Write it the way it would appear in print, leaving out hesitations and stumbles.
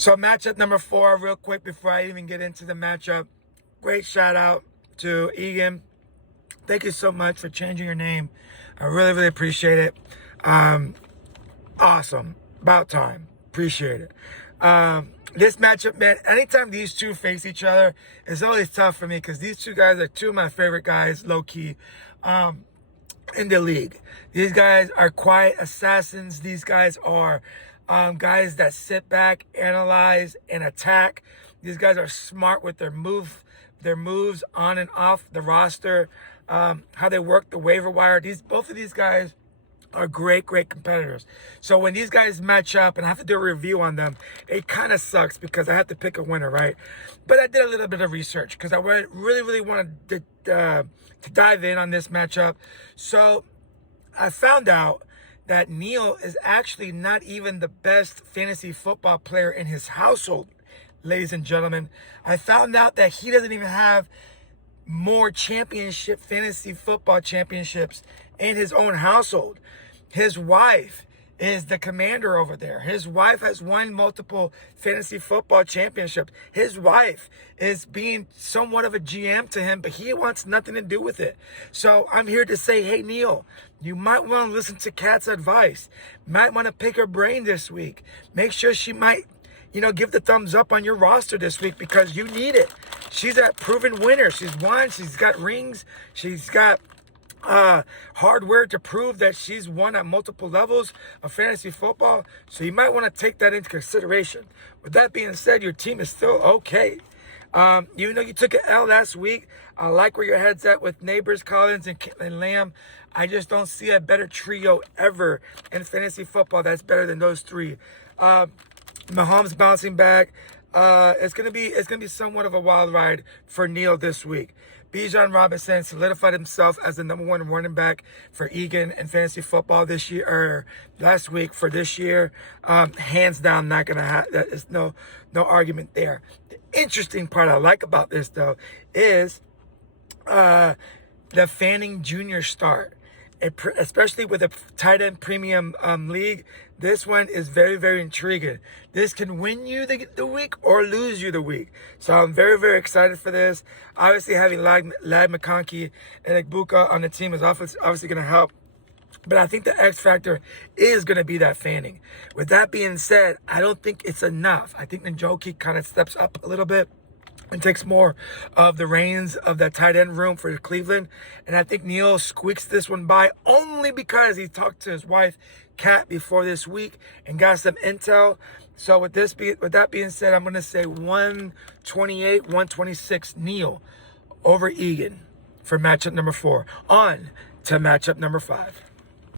So matchup number 4, real quick before I even get into the matchup. Great shout out to Egan. Thank you so much for changing your name. I really, really appreciate it. Awesome. About time. Appreciate it. This matchup, man, anytime these two face each other, it's always tough for me because these two guys are two of my favorite guys, low-key, in the league. These guys are quiet assassins. These guys are guys that sit back, analyze, and attack. These guys are smart with their moves on and off the roster, how they work the waiver wire. Both of these guys are great competitors. So when these guys match up and I have to do a review on them, it kind of sucks because I have to pick a winner, right? But I did a little bit of research because I really wanted to dive in on this matchup. So I found out that Neil is actually not even the best fantasy football player in his household, ladies and gentlemen. I found out that he doesn't even have more fantasy football championships in his own household. His wife is the commander over there. His wife has won multiple fantasy football championships. His wife is being somewhat of a GM to him, but he wants nothing to do with it. So I'm here to say, hey, Neil, you might want to listen to Kat's advice. Might want to pick her brain this week. Make sure she might, give the thumbs up on your roster this week because you need it. She's a proven winner. She's won. She's got rings. She's got hardware to prove that she's won at multiple levels of fantasy football. So you might want to take that into consideration. With that being said, your team is still okay. Even though you took an L last week, I like where your head's at with Neighbors, Collins, and Lamb. I just don't see a better trio ever in fantasy football that's better than those three. Mahomes bouncing back. It's gonna be somewhat of a wild ride for Neil this week. Bijan Robinson solidified himself as the number 1 running back for Egan in fantasy football this year, or last week for this year. Hands down, not gonna have that. Is no argument there. The interesting part I like about this though is the Fanning Jr. start. Especially with a tight end premium league, this one is very intriguing. This can win you the week or lose you the week. So I'm very excited for this. Obviously, having Lad McConkey and Egbuka on the team is obviously going to help. But I think the X factor is going to be that Fanning. With that being said, I don't think it's enough. I think Njoku kind of steps up a little bit and takes more of the reins of that tight end room for Cleveland. And I think Neil squeaks this one by only because he talked to his wife, Kat, before this week and got some intel. So with that being said, I'm going to say 128, 126 Neil over Egan for matchup number 4. On to matchup number 5.